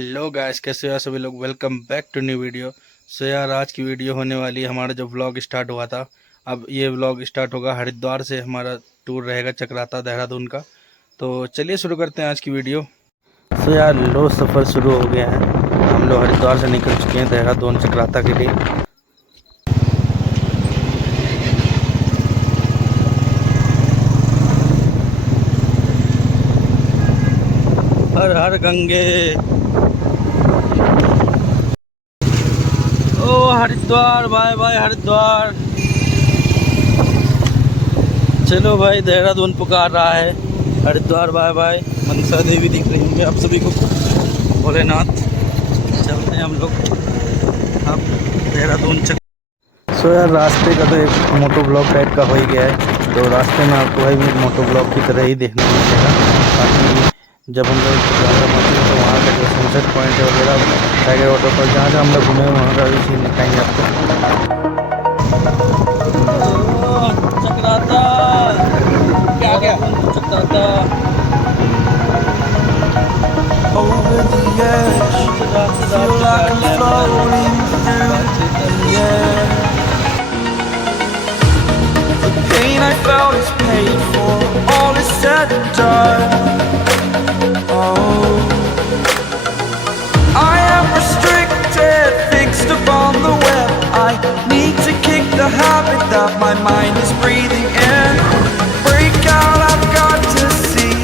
Hello guys, कैसे हो सभी लोग। Welcome back to new video. So यार, आज की वीडियो होने वाली है हमारा जो व्लॉग स्टार्ट हुआ था। अब ये व्लॉग स्टार्ट होगा हरिद्वार से। हमारा टूर रहेगा चक्राता देहरादून का। तो चलिए शुरू करते हैं आज की वीडियो। सो यार, लो सफ़र शुरू हो गया है। हम लोग हरिद्वार से निकल चुके हैं देहरादून चक्राता के लिए। हर हर गंगे। ओ हरिद्वार, बाय बाय हरिद्वार। चलो भाई, देहरादून पुकार रहा है, हरिद्वार बाय बाय। मनसा देवी दिख रही होंगी आप सभी को, भोलेनाथ। चलते हैं हम लोग अब देहरादून सो यार, रास्ते का तो एक मोटो ब्लॉग टाइप का हो ही गया है। तो रास्ते में आपको भाई मोटो ब्लॉग की तरह ही देखने को मिलेगा। बाकी जब हम लोग पहुँचे तो वहाँ का जो सनसेट पॉइंट है वगैरह, टाइगर वाटरफॉल, जहाँ जहाँ हम लोग घूमे वहाँ का भी सीन दिखाएंगे आपको। चक्राता क्या क्या Chakrata over the edge, feel like I'm floating through the air. The pain I felt is paid for, all is said and done. Oh, I am restricted, fixed upon the web. I need to kick the habit that my mind is breathing in. Break out, I've got to see.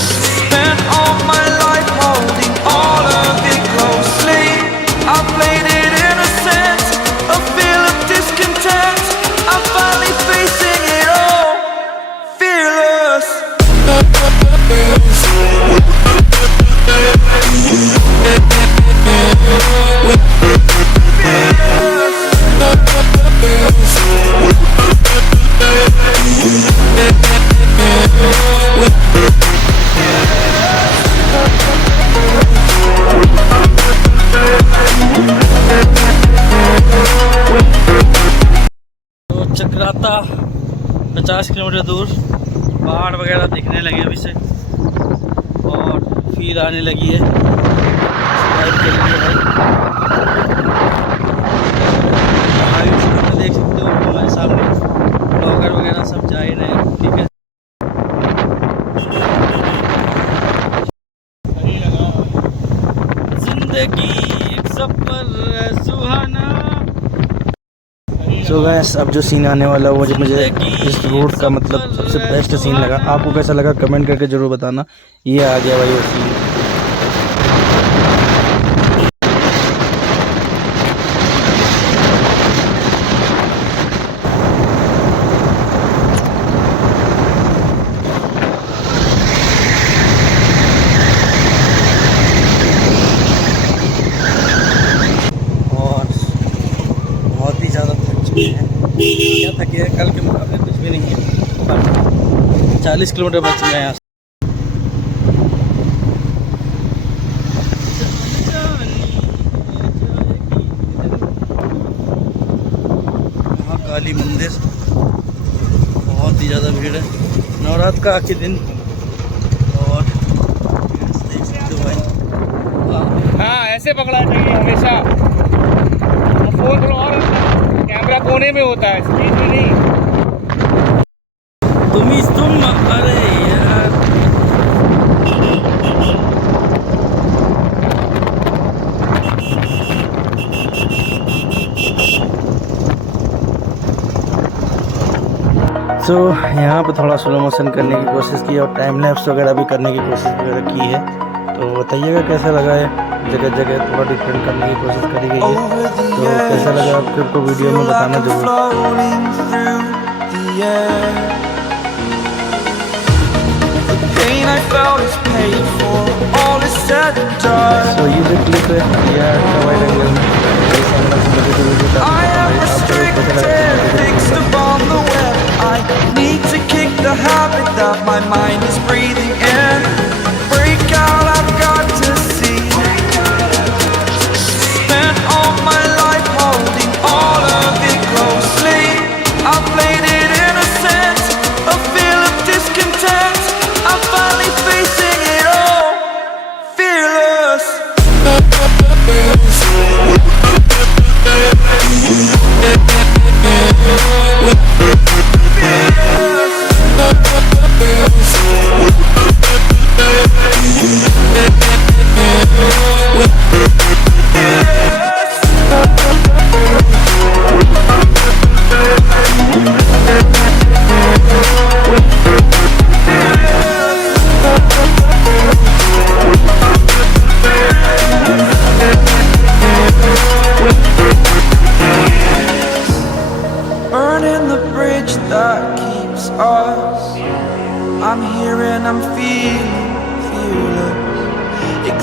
Spent all my life holding all of it closely. I played it innocent, a feel of discontent. I'm finally facing it all, fearless. तो चक्राता 50 किलोमीटर दूर, पहाड़ वगैरह दिखने लगे अभी से और फील आने लगी है बाइक के लिए भाई। देख सकते हो हमारे सामने ब्लॉगर वगैरह सब जा ही रहे हैं, ठीक है। जिंदगी एक सफर सुहाना। सो गाइस, अब जो सीन आने वाला है वो जो मुझे इस रूट का मतलब सबसे बेस्ट सीन लगा। आपको कैसा लगा कमेंट करके ज़रूर बताना। ये आ गया भाई वो सीन। और बहुत ही ज़्यादा थक चुके हैं। क्या थके हैं, कल के मुकाबले कुछ भी नहीं है। 40 किलोमीटर बच गए हैं यहाँ से। महाकाली मंदिर, बहुत ही ज़्यादा भीड़ है, नवरात्र का आखिरी दिन। और देख सकते हो भाई। हाँ, ऐसे पकड़ा चाहिए हमेशा। फोन थोड़ा और कैमरा कोने में होता है, स्क्रीन में नहीं। तुम अरे यार, सो यहाँ पे थोड़ा स्लो मोशन करने की कोशिश की और टाइम लैप्स वगैरह भी करने की कोशिश वगैरह की है। तो बताइएगा कैसा लगा है। जगह जगह थोड़ा डिफरेंट करने की कोशिश करी गई है। तो कैसा लगा आपको वीडियो में बताना जरूर। I felt is paid for, all is said and done. So ये जो क्लिप है या वाइड एंगल में I am restricted, fixed upon the web. I need to kick the habit that my mind is breathing in. Break out, I've got to see. Spent all my life holding all of it closely. I played it innocent, a feel of discontent. I'm finally facing it all, fearless.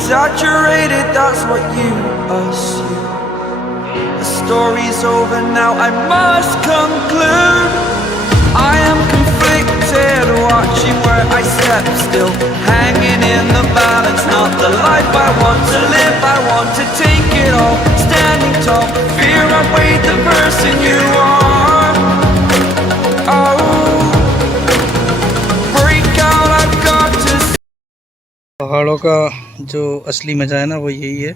exaggerated, that's what you assume. The story's over now, I must conclude. I am conflicted, watching where I step still, hanging in the balance, not the life I want to live. I want to take it all, standing tall, fear I weighed the person you are. Oh, break out, I've got to. पहाड़ों का जो असली मज़ा है ना वो यही है,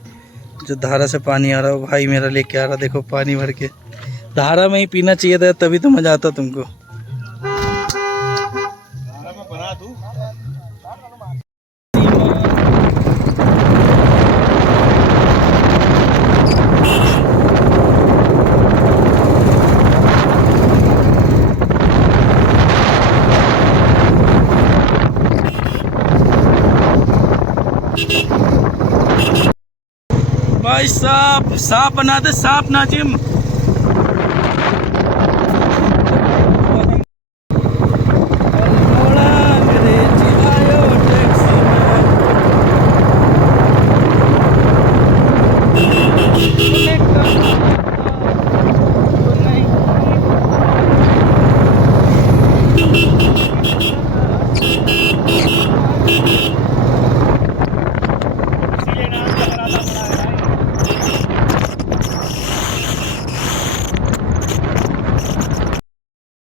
जो धारा से पानी आ रहा हो। भाई मेरा लेके आ रहा, देखो पानी भर के। धारा में ही पीना चाहिए था, तभी तो मज़ा आता तुमको। बना दूं भाई सांप बना दे, सांप नाजिम।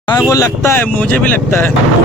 हाँ वो लगता है, मुझे भी लगता है।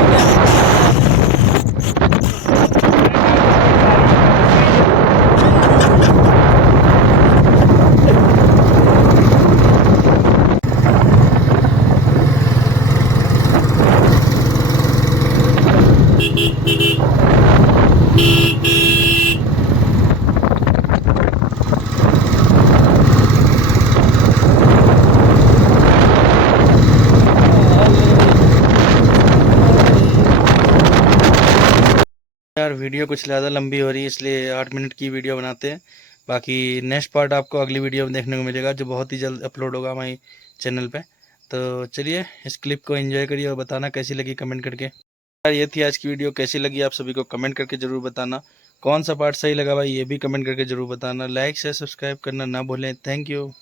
यार वीडियो कुछ ज़्यादा लंबी हो रही है, इसलिए 8 मिनट की वीडियो बनाते हैं। बाकी नेक्स्ट पार्ट आपको अगली वीडियो में देखने को मिलेगा, जो बहुत ही जल्द अपलोड होगा हमारे चैनल पे। तो चलिए इस क्लिप को एंजॉय करिए और बताना कैसी लगी कमेंट करके। यार ये थी आज की वीडियो, कैसी लगी आप सभी को कमेंट करके ज़रूर बताना। कौन सा पार्ट सही लगा भाई ये भी कमेंट करके ज़रूर बताना। लाइक शेयर सब्सक्राइब करना ना भूलें। Thank you.